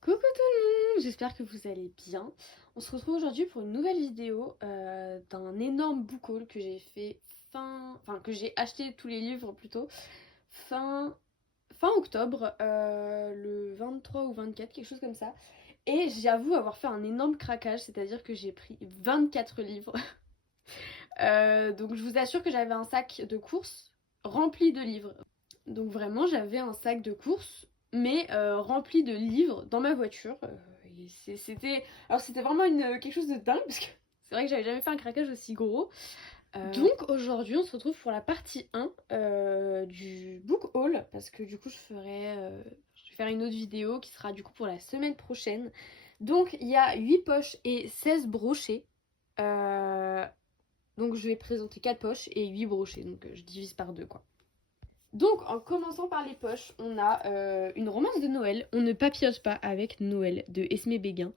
Coucou tout le monde, j'espère que vous allez bien. On se retrouve aujourd'hui pour une nouvelle vidéo d'un énorme book haul que j'ai fait que j'ai acheté tous les livres plutôt fin, fin octobre, le 23 ou 24, quelque chose comme ça. Et j'avoue avoir fait un énorme craquage, c'est-à-dire que j'ai pris 24 livres. Donc je vous assure que j'avais un sac de courses rempli de livres. Donc vraiment, j'avais un sac de courses, mais rempli de livres dans ma voiture. C'était vraiment quelque chose de dingue, parce que c'est vrai que j'avais jamais fait un craquage aussi gros. Donc aujourd'hui, on se retrouve pour la partie 1 du book haul, parce que du coup, je vais faire une autre vidéo qui sera du coup pour la semaine prochaine. Donc il y a 8 poches et 16 brochets. Euh, donc je vais présenter 4 poches et 8 brochets, donc je divise par 2 quoi. Donc, en commençant par les poches, on a une romance de Noël, On ne papillote pas avec Noël, de Esmé Béguin.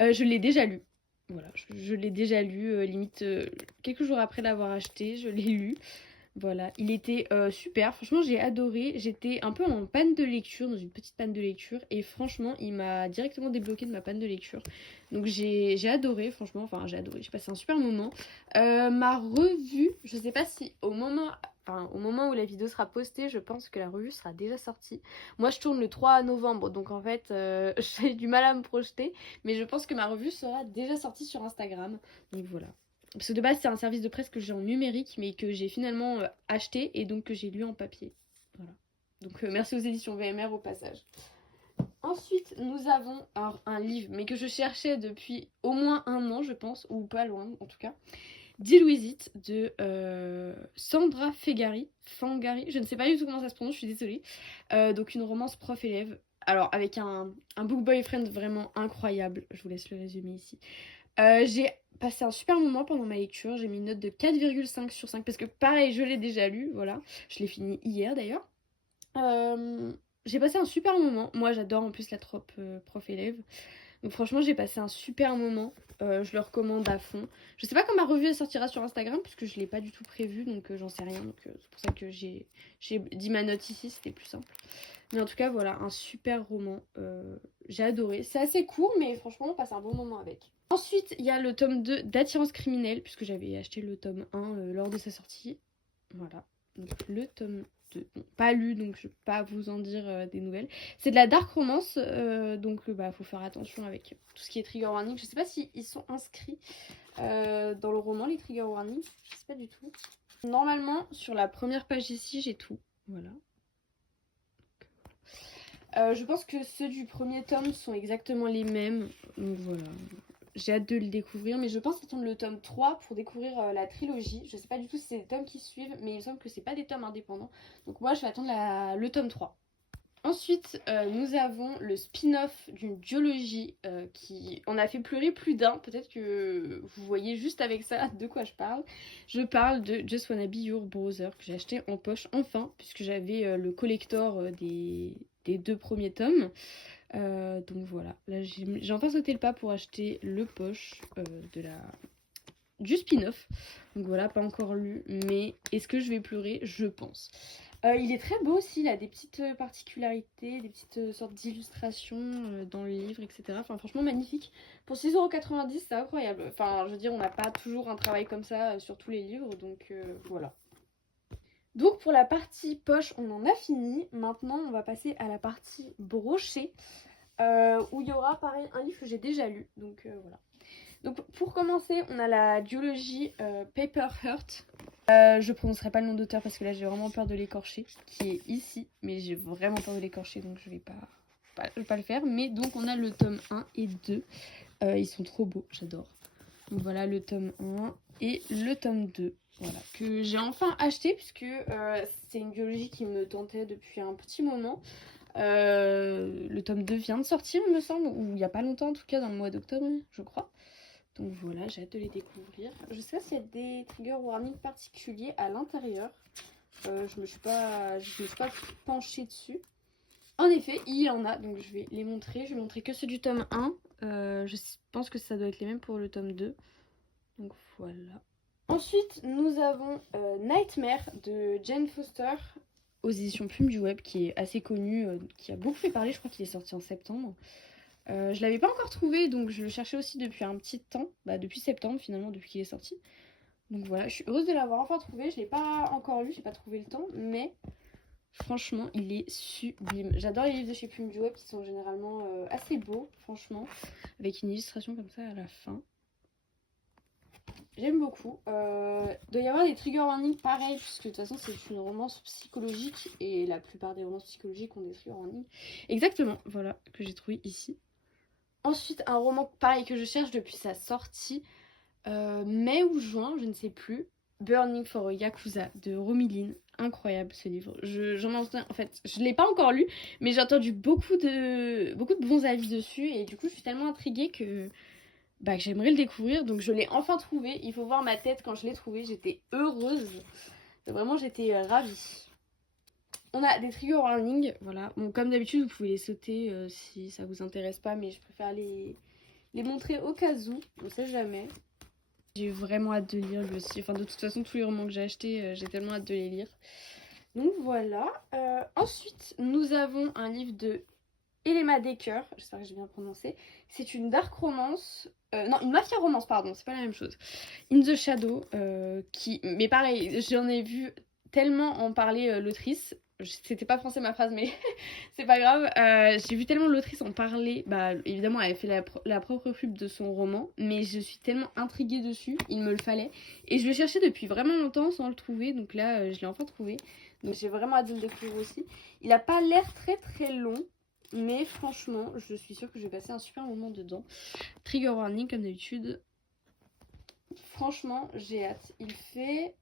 Je l'ai déjà lu. Voilà, je l'ai déjà lu, limite quelques jours après l'avoir acheté, je l'ai lu. Voilà, il était super, franchement j'ai adoré, j'étais un peu en panne de lecture, dans une petite panne de lecture, et franchement il m'a directement débloqué de ma panne de lecture. Donc j'ai adoré, franchement, enfin j'ai adoré, j'ai passé un super moment. Ma revue, je sais pas si au moment où la vidéo sera postée, je pense que la revue sera déjà sortie. Moi je tourne le 3 novembre, donc en fait j'ai du mal à me projeter, mais je pense que ma revue sera déjà sortie sur Instagram, donc voilà. Parce que de base, c'est un service de presse que j'ai en numérique, mais que j'ai finalement acheté et donc que j'ai lu en papier. Voilà. Donc merci aux éditions VMR au passage. Ensuite, nous avons un livre, mais que je cherchais depuis au moins un an, je pense, ou pas loin en tout cas. Deal With It de Sandra Fangari, je ne sais pas du tout comment ça se prononce, je suis désolée. Donc une romance prof-élève. Alors avec un book boyfriend vraiment incroyable, je vous laisse le résumer ici. J'ai passé un super moment pendant ma lecture. J'ai mis une note de 4,5 sur 5 parce que pareil, je l'ai déjà lu, voilà. Je l'ai fini hier d'ailleurs. Euh, j'ai passé un super moment. Moi, j'adore en plus la trope prof-élève. Donc franchement, j'ai passé un super moment. Je le recommande à fond. Je sais pas quand ma revue elle sortira sur Instagram puisque je l'ai pas du tout prévu, donc j'en sais rien. Donc c'est pour ça que j'ai dit ma note ici, c'était plus simple. Mais en tout cas, voilà, un super roman. J'ai adoré. C'est assez court, mais franchement, on passe un bon moment avec. Ensuite, il y a le tome 2 d'Attirance criminelle, puisque j'avais acheté le tome 1 lors de sa sortie. Voilà. Donc le tome 2. Bon, pas lu, donc je ne peux pas vous en dire des nouvelles. C'est de la dark romance, donc bah faut faire attention avec tout ce qui est trigger warning. Je sais pas si ils sont inscrits dans le roman, les trigger warnings. Je sais pas du tout. Normalement, sur la première page ici, j'ai tout. Voilà. Je pense que ceux du premier tome sont exactement les mêmes. Donc voilà. J'ai hâte de le découvrir, mais je pense attendre le tome 3 pour découvrir la trilogie. Je sais pas du tout si c'est les tomes qui suivent, mais il me semble que c'est pas des tomes indépendants. Donc moi, je vais attendre le tome 3. Ensuite, nous avons le spin-off d'une duologie qui en a fait pleurer plus d'un. Peut-être que vous voyez juste avec ça de quoi je parle. Je parle de Just Wanna Be Your Brother que j'ai acheté en poche enfin, puisque j'avais le collector des 2 premiers tomes. Donc voilà, là j'ai enfin sauté le pas pour acheter le poche du spin-off. Donc voilà, pas encore lu, mais est-ce que je vais pleurer? Je pense. Il est très beau aussi, il a des petites particularités, des petites sortes d'illustrations dans le livre, etc. Enfin, franchement, magnifique. Pour 6,90 €, c'est incroyable. Enfin, je veux dire, on n'a pas toujours un travail comme ça sur tous les livres, donc voilà. Donc pour la partie poche, on en a fini. Maintenant, on va passer à la partie brochet, où il y aura pareil un livre que j'ai déjà lu. Donc voilà. Donc pour commencer, on a la duologie Paper Heart. Je prononcerai pas le nom d'auteur parce que là j'ai vraiment peur de l'écorcher, qui est ici, mais j'ai vraiment peur de l'écorcher donc je vais pas le faire. Mais donc on a le tome 1 et 2. Ils sont trop beaux, j'adore. Donc voilà le tome 1 et le tome 2. Voilà, que j'ai enfin acheté puisque c'est une duologie qui me tentait depuis un petit moment. Le tome 2 vient de sortir, il me semble, ou il n'y a pas longtemps en tout cas, dans le mois d'octobre, je crois. Donc voilà, j'ai hâte de les découvrir. Je sais pas s'il y a des trigger warnings particuliers à l'intérieur. Je me suis pas penchée dessus. En effet, il y en a, donc je vais les montrer. Je vais montrer que ceux du tome 1. Je pense que ça doit être les mêmes pour le tome 2. Donc voilà. Ensuite, nous avons Nightmare de Jane Foster aux éditions Plume du Web, qui est assez connu, qui a beaucoup fait parler. Je crois qu'il est sorti en septembre. Je l'avais pas encore trouvé, donc je le cherchais aussi depuis un petit temps, depuis septembre finalement, depuis qu'il est sorti. Donc voilà, je suis heureuse de l'avoir enfin trouvé. Je l'ai pas encore lu, j'ai pas trouvé le temps, mais franchement, il est sublime. J'adore les livres de chez Plume du Web qui sont généralement assez beaux, franchement, avec une illustration comme ça à la fin. J'aime beaucoup. Doit y avoir des trigger warnings pareils, puisque de toute façon c'est une romance psychologique et la plupart des romances psychologiques ont des trigger warnings. Exactement, voilà, que j'ai trouvé ici. Ensuite, un roman pareil que je cherche depuis sa sortie, mai ou juin, je ne sais plus. Burning for a Yakuza de Romiline. Incroyable ce livre. J'en entends, en fait, je l'ai pas encore lu, mais j'ai entendu beaucoup de bons avis dessus et du coup je suis tellement intriguée que j'aimerais le découvrir. Donc je l'ai enfin trouvé. Il faut voir ma tête quand je l'ai trouvé. J'étais heureuse. Vraiment, j'étais ravie. On a des trigger warnings, voilà. Bon, comme d'habitude, vous pouvez les sauter si ça vous intéresse pas, mais je préfère les montrer au cas où. On sait jamais. J'ai vraiment hâte de lire lui aussi. Enfin, de toute façon, tous les romans que j'ai achetés, j'ai tellement hâte de les lire. Donc voilà. Ensuite, nous avons un livre de Elema Decker. J'espère que j'ai bien prononcé. C'est une dark romance. Non, une mafia romance, pardon. C'est pas la même chose. In the Shadow. Mais pareil, j'en ai vu tellement en parler l'autrice. C'était pas français ma phrase, mais c'est pas grave. J'ai vu tellement l'autrice en parler. Évidemment, elle a fait la propre pub de son roman, mais je suis tellement intriguée dessus, il me le fallait. Et je le cherchais depuis vraiment longtemps sans le trouver, donc là, je l'ai enfin trouvé. Donc j'ai vraiment hâte de le découvrir aussi. Il a pas l'air très très long, mais franchement, je suis sûre que je vais passer un super moment dedans. Trigger warning, comme d'habitude. Franchement, j'ai hâte. Il fait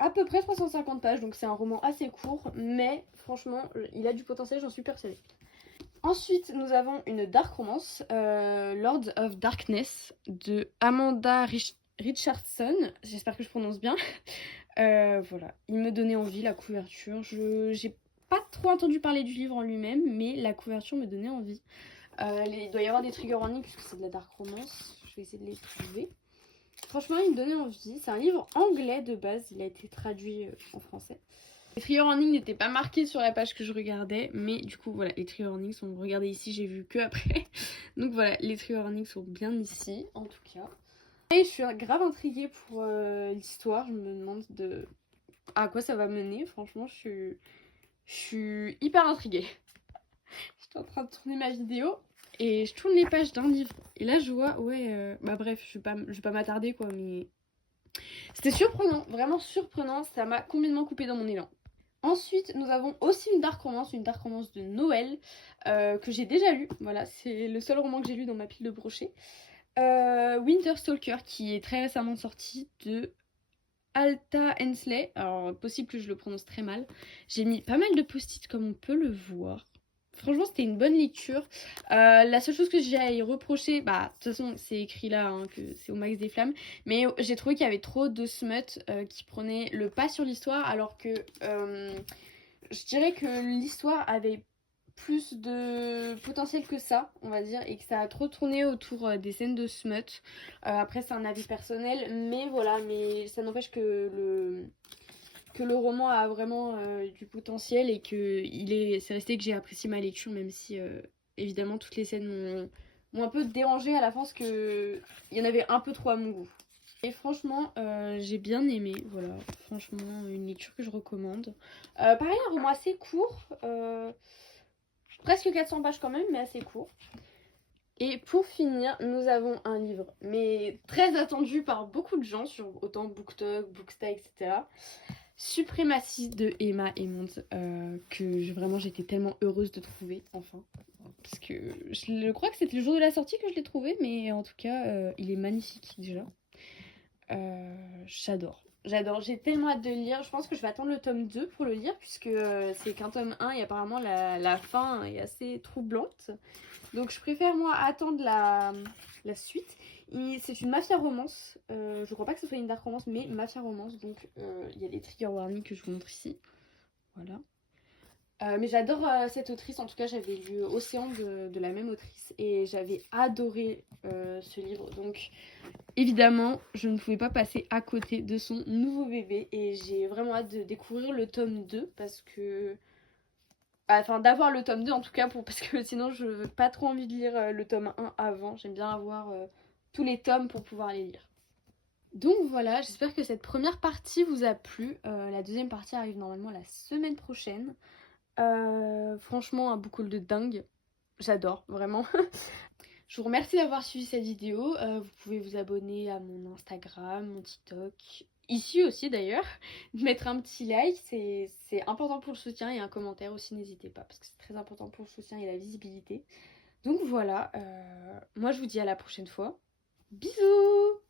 à peu près 350 pages, donc c'est un roman assez court, mais franchement, il a du potentiel, j'en suis persuadée. Ensuite, nous avons une dark romance, Lords of Darkness, de Amanda Richardson, j'espère que je prononce bien. Voilà, il me donnait envie, la couverture. J'ai pas trop entendu parler du livre en lui-même, mais la couverture me donnait envie. Il doit y avoir des trigger warnings, puisque c'est de la dark romance, je vais essayer de les trouver. Franchement, il me donnait envie. C'est un livre anglais de base. Il a été traduit en français. Les trigger warnings n'étaient pas marqués sur la page que je regardais. Mais du coup, voilà, les trigger warnings sont regardés ici. J'ai vu que après. Donc voilà, les trigger warnings sont bien ici, en tout cas. Et je suis grave intriguée pour l'histoire. Je me demande à quoi ça va mener. Franchement, je suis hyper intriguée. J'étais en train de tourner ma vidéo. Et je tourne les pages d'un livre. Et là, je vois, bref, je vais pas m'attarder, quoi, mais c'était surprenant, vraiment surprenant. Ça m'a complètement coupé dans mon élan. Ensuite, nous avons aussi une dark romance de Noël, que j'ai déjà lu. Voilà, c'est le seul roman que j'ai lu dans ma pile de brochets. Winter Stalker, qui est très récemment sorti, de Alta Hensley. Alors, possible que je le prononce très mal. J'ai mis pas mal de post-it, comme on peut le voir. Franchement, c'était une bonne lecture. La seule chose que j'ai à y reprocher, de toute façon, c'est écrit là, hein, que c'est au max des flammes. Mais j'ai trouvé qu'il y avait trop de smut qui prenaient le pas sur l'histoire, alors que je dirais que l'histoire avait plus de potentiel que ça, on va dire, et que ça a trop tourné autour des scènes de smut. Après, c'est un avis personnel, mais voilà, mais ça n'empêche que le roman a vraiment du potentiel et que c'est resté que j'ai apprécié ma lecture, même si évidemment toutes les scènes m'ont un peu dérangée à la fin parce qu'il y en avait un peu trop à mon goût. Et franchement, j'ai bien aimé, voilà, franchement, une lecture que je recommande. Pareil, un roman assez court, presque 400 pages quand même, mais assez court. Et pour finir, nous avons un livre, mais très attendu par beaucoup de gens, sur autant BookTok, Booksta, etc. Suprématie de Emma Emond, que vraiment j'étais tellement heureuse de trouver, enfin. Parce que je crois que c'était le jour de la sortie que je l'ai trouvé, mais en tout cas, il est magnifique déjà. J'adore. J'ai tellement hâte de le lire. Je pense que je vais attendre le tome 2 pour le lire, puisque c'est qu'un tome 1 et apparemment la fin est assez troublante. Donc je préfère moi attendre la suite. C'est une mafia romance. Je crois pas que ce soit une dark romance, mais mafia romance. Donc il y a les trigger warnings que je vous montre ici. Voilà. Mais j'adore cette autrice. En tout cas, j'avais lu Océan de la même autrice et j'avais adoré ce livre. Donc évidemment, je ne pouvais pas passer à côté de son nouveau bébé et j'ai vraiment hâte de découvrir le tome 2 parce que Enfin, d'avoir le tome 2 en tout cas, parce que sinon je n'ai pas trop envie de lire le tome 1 avant. J'aime bien avoir tous les tomes pour pouvoir les lire. Donc voilà, j'espère que cette première partie vous a plu. La deuxième partie arrive normalement la semaine prochaine. Franchement, un book haul de dingue. J'adore, vraiment. Je vous remercie d'avoir suivi cette vidéo. Vous pouvez vous abonner à mon Instagram, mon TikTok, ici aussi d'ailleurs. Mettre un petit like, c'est important pour le soutien, et un commentaire aussi, n'hésitez pas, parce que c'est très important pour le soutien et la visibilité. Donc voilà, moi je vous dis à la prochaine fois. Bisous!